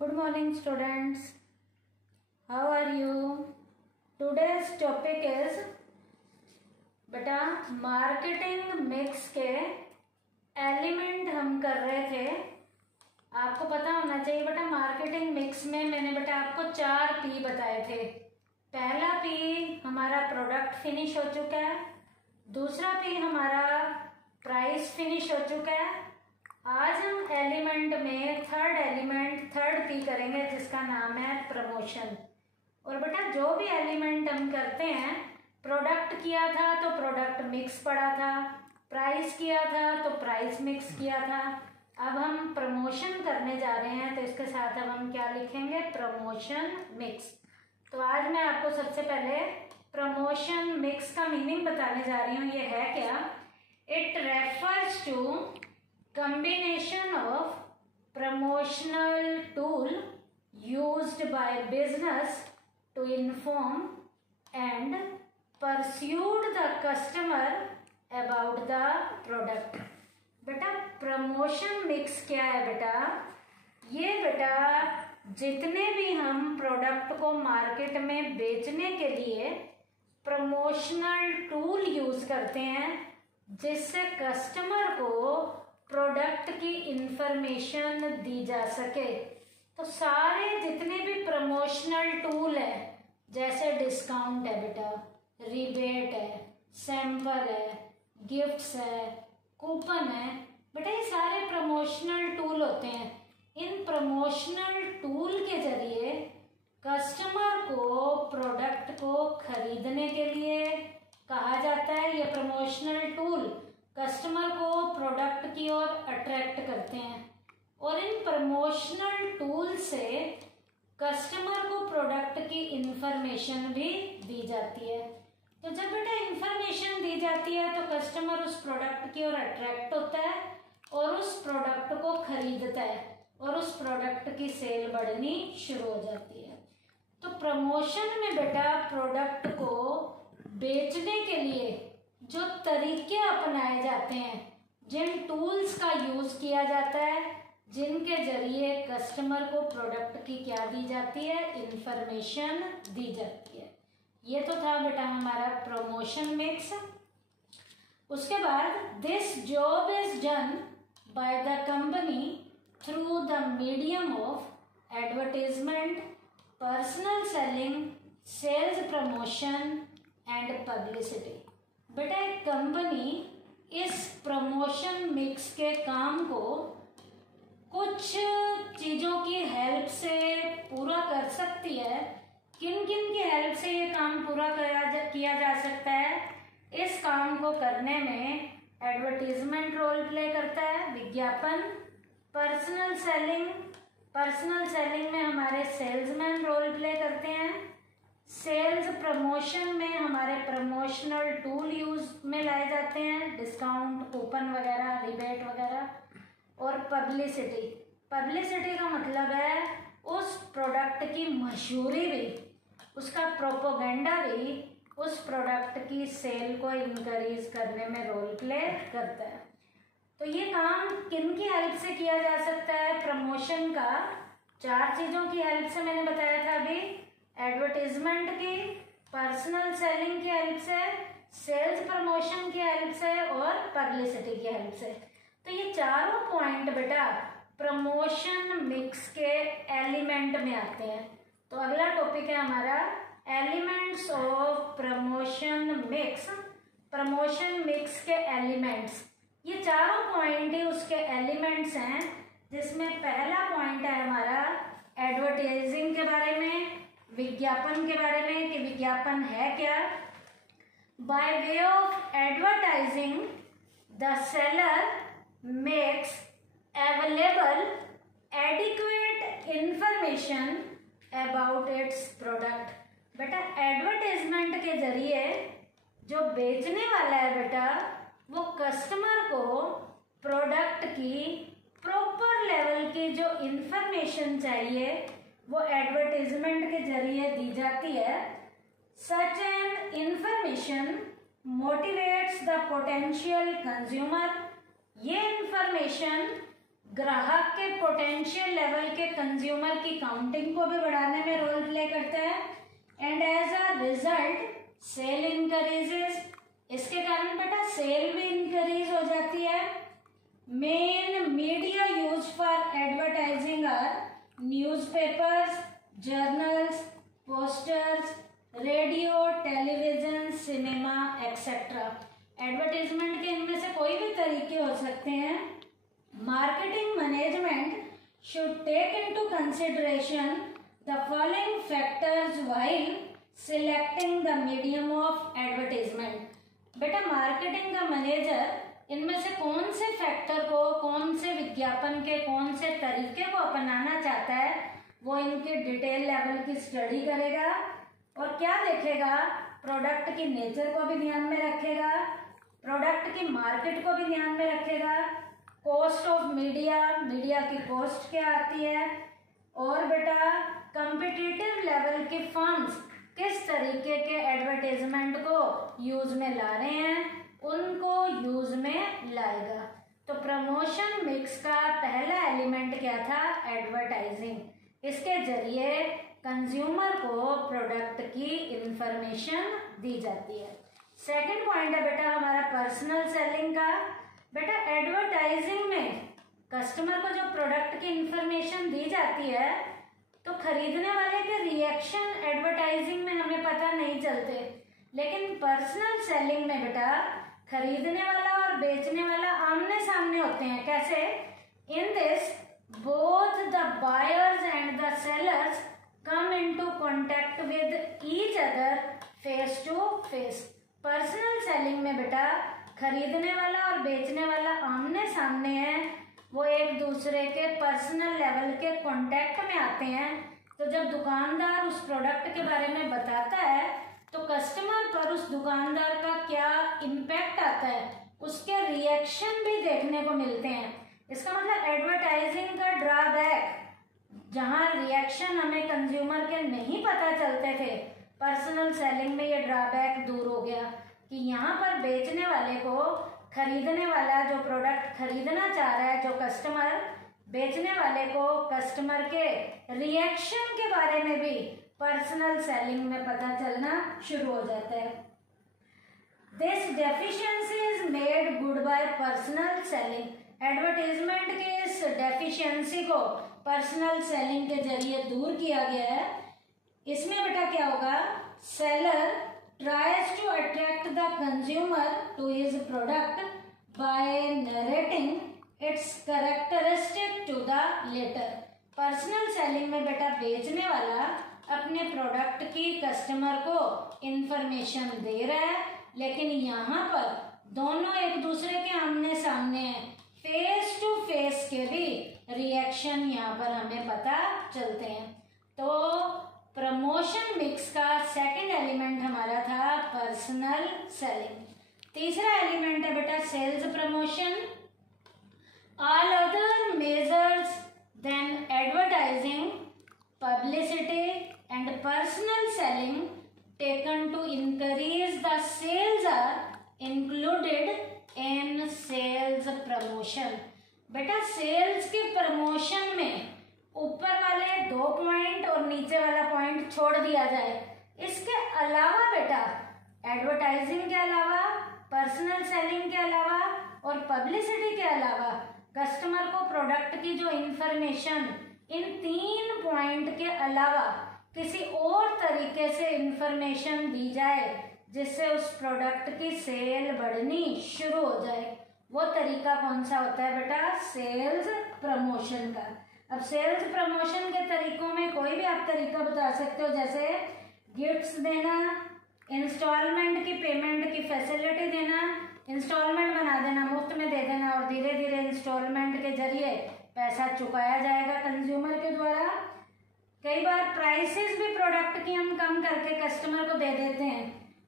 Good morning students. How are you? Today's topic is बेटा marketing mix के element हम कर रहे थे। आपको पता होना चाहिए बेटा मार्केटिंग मिक्स में मैंने बेटा आपको 4 P बताए थे। पहला P हमारा प्रोडक्ट फिनिश हो चुका है, दूसरा P हमारा प्राइस फिनिश हो चुका है। आज हम एलिमेंट में थर्ड P करेंगे जिसका नाम है प्रमोशन। और बेटा जो भी एलिमेंट हम करते हैं, प्रोडक्ट किया था तो प्रोडक्ट मिक्स पड़ा था, प्राइस किया था तो प्राइस मिक्स किया था। अब हम प्रमोशन करने जा रहे हैं तो इसके साथ अब हम क्या लिखेंगे, प्रमोशन मिक्स। तो आज मैं आपको सबसे पहले प्रमोशन मिक्स का मीनिंग बताने जा रही हूँ। ये है क्या? It refers to combination of promotional tool used by business to inform and persuade the customer about the product। बेटा प्रमोशन मिक्स क्या है बेटा? ये बेटा जितने भी हम प्रोडक्ट को मार्केट में बेचने के लिए प्रमोशनल टूल यूज करते हैं जिससे कस्टमर को प्रोडक्ट की इंफॉर्मेशन दी जा सके, तो सारे जितने भी प्रमोशनल टूल है जैसे डिस्काउंट है बेटा, रिबेट है, सैंपल है, गिफ्ट्स है, कूपन है, बेटा ये सारे प्रमोशनल टूल होते हैं। इन प्रमोशनल टूल के जरिए कस्टमर को प्रोडक्ट को खरीदने के लिए कहा जाता है। ये प्रमोशनल टूल कस्टमर को प्रोडक्ट की ओर अट्रैक्ट करते हैं और इन प्रमोशनल टूल से कस्टमर को प्रोडक्ट की इंफॉर्मेशन भी दी जाती है। तो जब बेटा इंफॉर्मेशन दी जाती है तो कस्टमर उस प्रोडक्ट की ओर अट्रैक्ट होता है और उस प्रोडक्ट को खरीदता है और उस प्रोडक्ट की सेल बढ़नी शुरू हो जाती है। तो प्रमोशन में बेटा प्रोडक्ट को बेचने के लिए जो तरीके अपनाए जाते हैं, जिन टूल्स का यूज किया जाता है, जिनके जरिए कस्टमर को प्रोडक्ट की क्या दी जाती है, इंफॉर्मेशन दी जाती है। ये तो था बेटा हमारा प्रमोशन मिक्स। उसके बाद this job is done by the company through the medium of advertisement, personal selling, sales promotion and publicity. बेटा एक कंपनी इस प्रमोशन मिक्स के काम को कुछ चीज़ों की हेल्प से पूरा कर सकती है। किन किन की हेल्प से ये काम पूरा किया जा सकता है? इस काम को करने में एडवर्टीजमेंट रोल प्ले करता है, विज्ञापन, पर्सनल सेलिंग में हमारे सेल्समैन रोल प्ले करते हैं, सेल्स प्रमोशन में हमारे प्रमोशनल टूल यूज में लाए जाते हैं, डिस्काउंट, कूपन वगैरह, रिबेट वगैरह, और पब्लिसिटी का मतलब है उस प्रोडक्ट की मशहूरी भी, उसका प्रोपोगेंडा भी उस प्रोडक्ट की सेल को इंक्रीज करने में रोल प्ले करता है। तो ये काम किन की हेल्प से किया जा सकता है? प्रमोशन का 4 चीज़ों की हेल्प से मैंने बताया था अभी, एडवर्टीजमेंट की, पर्सनल सेलिंग की हेल्प से, सेल्स प्रमोशन की हेल्प से और पब्लिसिटी की हेल्प से। तो ये चारों पॉइंट बेटा प्रमोशन मिक्स के एलिमेंट में आते हैं। तो अगला टॉपिक है हमारा elements of promotion mix. Promotion mix के एलिमेंट्स, ये चारों पॉइंट ही उसके एलिमेंट्स हैं, जिसमें पहला पॉइंट है हमारा एडवर्टाइजिंग के बारे में, विज्ञापन के बारे में कि विज्ञापन है क्या। By way of advertising the seller makes available adequate information about it's product. बेटा एडवर्टाइजमेंट के जरिए जो बेचने वाला है बेटा वो कस्टमर को प्रोडक्ट की प्रॉपर लेवल की जो इंफॉर्मेशन चाहिए वो एडवर्टाइजमेंट के जरिए दी जाती है। Such an information motivates the potential consumer. ये इंफॉर्मेशन ग्राहक के पोटेंशियल लेवल के कंज्यूमर की काउंटिंग को भी बढ़ाने में रोल प्ले करते हैं। And as a result sale increases, इसके कारण बेटा सेल भी इंक्रीज हो जाती है। Main media use for advertising are newspapers, journals, posters, radio, television, cinema etcetera. Advertisement के इनमें से कोई भी तरीके हो सकते हैं। Marketing management should take into consideration the following factors while selecting the medium of advertisement। बेटा मार्केटिंग का मैनेजर इनमें से कौन से फैक्टर को, कौन से विज्ञापन के कौन से तरीके को अपनाना चाहता है, वो इनके डिटेल लेवल की स्टडी करेगा और क्या देखेगा, प्रोडक्ट की नेचर को भी ध्यान में रखेगा, प्रोडक्ट की मार्केट को भी ध्यान में रखेगा, कॉस्ट ऑफ मीडिया, मीडिया की कॉस्ट क्या आती है, और बेटा कम्पिटिटिव लेवल की फर्म्स किस तरीके के एडवर्टाइजमेंट को यूज में ला रहे हैं, उनको यूज में लाएगा। तो प्रमोशन मिक्स का पहला एलिमेंट क्या था, एडवर्टाइजिंग। इसके जरिए कंज्यूमर को प्रोडक्ट की इंफॉर्मेशन दी जाती है। सेकंड पॉइंट है बेटा हमारा पर्सनल सेलिंग का। बेटा एडवर्टाइजिंग में कस्टमर को जो प्रोडक्ट की इंफॉर्मेशन दी जाती है तो खरीदने वाले के रिएक्शन एडवर्टाइजिंग में हमें पता नहीं चलते, लेकिन पर्सनल सेलिंग में बेटा खरीदने वाला और बेचने वाला आमने सामने होते हैं। कैसे? In this both the buyers and the sellers come into contact with each other face to face. Personal selling में बेटा खरीदने वाला और बेचने वाला आमने सामने हैं, वो एक दूसरे के पर्सनल लेवल के कांटेक्ट में आते हैं। तो जब दुकानदार उस प्रोडक्ट के बारे में बताता है तो कस्टमर पर उस दुकानदार का क्या इम्पैक्ट आता है, उसके रिएक्शन भी देखने को मिलते हैं। इसका मतलब एडवर्टाइजिंग का ड्रॉबैक, जहां रिएक्शन हमें कंज्यूमर के नहीं पता चलते थे, पर्सनल सेलिंग में ये ड्रॉबैक दूर हो गया कि यहाँ पर बेचने वाले को खरीदने वाला जो प्रोडक्ट खरीदना चाह रहा है, जो कस्टमर, बेचने वाले को कस्टमर के रिएक्शन के बारे में भी पर्सनल सेलिंग में पता चलना शुरू हो जाता है। This deficiency is made good bye personal selling. Advertisement के इस डेफिशिएंसी को पर्सनल सेलिंग के जरिए दूर किया गया है। इसमें बेटा क्या होगा, seller tries to attract the consumer to his product by narrating its characteristic to the latter। Personal selling में बेटा बेचने वाला अपने प्रोडक्ट की कस्टमर को इंफॉर्मेशन दे रहा है, लेकिन यहाँ पर दोनों एक दूसरे के आमने सामने हैं, फेस टू फेस के भी रिएक्शन यहाँ पर हमें पता चलते हैं। तो प्रमोशन मिक्स का सेकंड एलिमेंट हमारा था पर्सनल सेलिंग। तीसरा एलिमेंट है बेटा sales promotion. All other measures then advertising, publicity and personal selling taken to increase the sales are included in sales promotion. बेटा सेल्स के प्रमोशन में ऊपर वाले 2 पॉइंट और नीचे वाला पॉइंट छोड़ दिया जाए। इसके अलावा बेटा एडवर्टाइजिंग के अलावा, पर्सनल सेलिंग के अलावा और पब्लिसिटी के अलावा कस्टमर को प्रोडक्ट की जो इंफॉर्मेशन इन 3 पॉइंट के अलावा किसी और तरीके से इंफॉर्मेशन दी जाए जिससे उस प्रोडक्ट की सेल बढ़नी शुरू हो जाए, वो तरीका कौन सा होता है बेटा, सेल्स प्रमोशन का। अब सेल्स प्रमोशन के तरीकों में कोई भी आप तरीका बता सकते हो, जैसे गिफ्ट्स देना, इंस्टॉलमेंट की पेमेंट की फैसिलिटी देना, इंस्टॉलमेंट बना देना, मुफ्त में दे देना और धीरे धीरे इंस्टॉलमेंट के जरिए पैसा चुकाया जाएगा कंज्यूमर के द्वारा। कई बार प्राइसेस भी प्रोडक्ट की हम कम करके कस्टमर को दे देते हैं।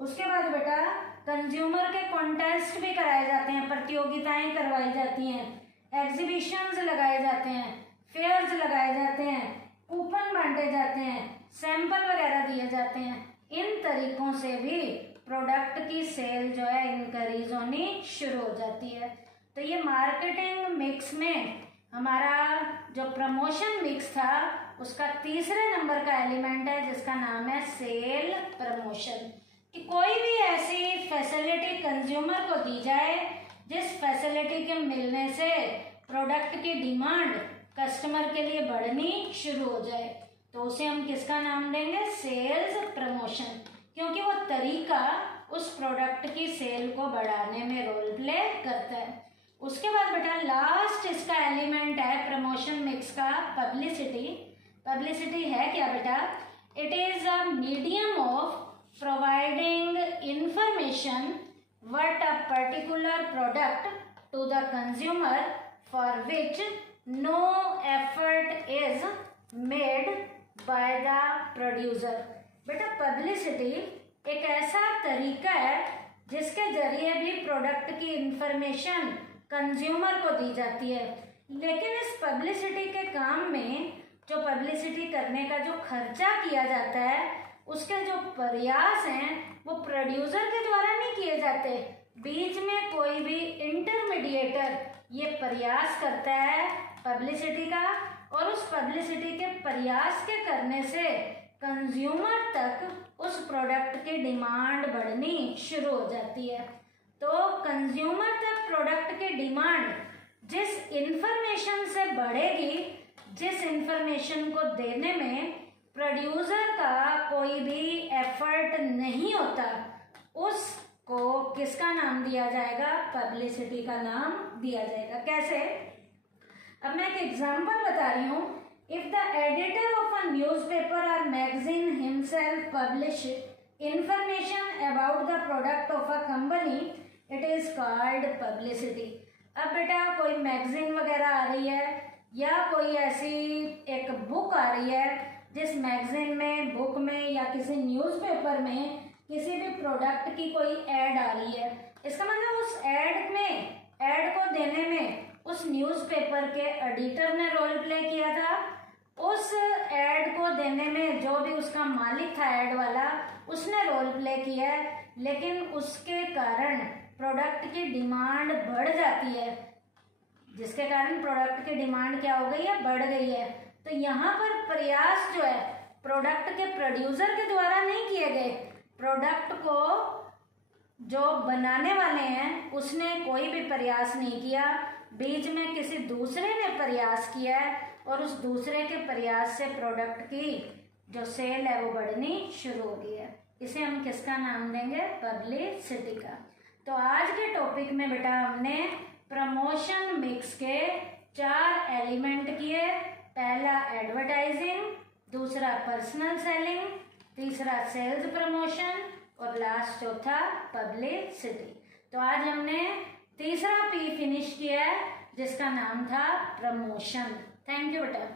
उसके बाद बेटा कंज्यूमर के कॉन्टेस्ट भी कराए जाते हैं, प्रतियोगिताएं करवाई जाती हैं, एग्जीबिशंस लगाए जाते हैं, फेयर्स लगाए जाते हैं, कूपन बांटे जाते हैं, सैंपल वगैरह दिए जाते हैं। इन तरीकों से भी प्रोडक्ट की सेल जो है इंक्रीज होनी शुरू हो जाती है। तो ये मार्केटिंग मिक्स में हमारा जो प्रमोशन मिक्स था उसका तीसरे नंबर का एलिमेंट है जिसका नाम है सेल प्रमोशन। कि कोई भी ऐसी फैसिलिटी कंज्यूमर को दी जाए जिस फैसिलिटी के मिलने से प्रोडक्ट की डिमांड कस्टमर के लिए बढ़नी शुरू हो जाए, तो उसे हम किसका नाम देंगे? सेल्स प्रमोशन, क्योंकि वो तरीका उस प्रोडक्ट की सेल को बढ़ाने में रोल प्ले करता है। उसके बाद बेटा लास्ट इसका एलिमेंट है प्रमोशन मिक्स का पब्लिसिटी। पब्लिसिटी है क्या बेटा? It is a medium of providing information what a particular product to the consumer for which no effort is made by the producer. बेटा पब्लिसिटी एक ऐसा तरीका है जिसके जरिए भी प्रोडक्ट की इंफॉर्मेशन कंज्यूमर को दी जाती है, लेकिन इस पब्लिसिटी के काम में जो पब्लिसिटी करने का जो खर्चा किया जाता है उसके जो प्रयास हैं वो प्रोड्यूसर के द्वारा नहीं किए जाते। बीच में कोई भी इंटरमीडिएटर ये प्रयास करता है पब्लिसिटी का, और उस पब्लिसिटी के प्रयास के करने से कंज्यूमर तक उस प्रोडक्ट की डिमांड बढ़नी शुरू हो जाती है। तो कंज्यूमर तक प्रोडक्ट की डिमांड जिस इंफॉर्मेशन से बढ़ेगी, जिस इंफॉर्मेशन को देने में प्रोड्यूसर का कोई भी एफर्ट नहीं होता, उसको किसका नाम दिया जाएगा? पब्लिसिटी का नाम दिया जाएगा। कैसे? अब मैं एक एग्जांपल बता रही हूँ। If the editor of a newspaper or magazine himself publish information about the product of a company, it is called publicity. अब बेटा कोई मैगजीन वगैरह आ रही है या कोई ऐसी एक बुक आ रही है जिस मैगजीन में, बुक में या किसी न्यूज़पेपर में किसी भी प्रोडक्ट की कोई ऐड आ रही है, इसका मतलब उस ऐड में, ऐड को देने में उस न्यूज़पेपर के एडिटर ने रोल प्ले किया था। उस ऐड को देने में जो भी उसका मालिक था ऐड वाला, उसने रोल प्ले किया है, लेकिन उसके कारण प्रोडक्ट की डिमांड बढ़ जाती है, जिसके कारण प्रोडक्ट की डिमांड क्या हो गई है? बढ़ गई है। तो यहाँ पर प्रयास जो है प्रोडक्ट के प्रोड्यूसर के द्वारा नहीं किए गए, प्रोडक्ट को जो बनाने वाले हैं उसने कोई भी प्रयास नहीं किया, बीच में किसी दूसरे ने प्रयास किया है और उस दूसरे के प्रयास से प्रोडक्ट की जो सेल है वो बढ़नी शुरू हो गई है। इसे हम किसका नाम देंगे? पब्लिसिटी का। तो आज के टॉपिक में बेटा हमने प्रमोशन मिक्स के 4 एलिमेंट किए। पहला एडवर्टाइजिंग, दूसरा पर्सनल सेलिंग, तीसरा सेल्स प्रमोशन और लास्ट चौथा पब्लिसिटी। तो आज हमने तीसरा P फिनिश किया है जिसका नाम था प्रमोशन। थैंक यू बेटा।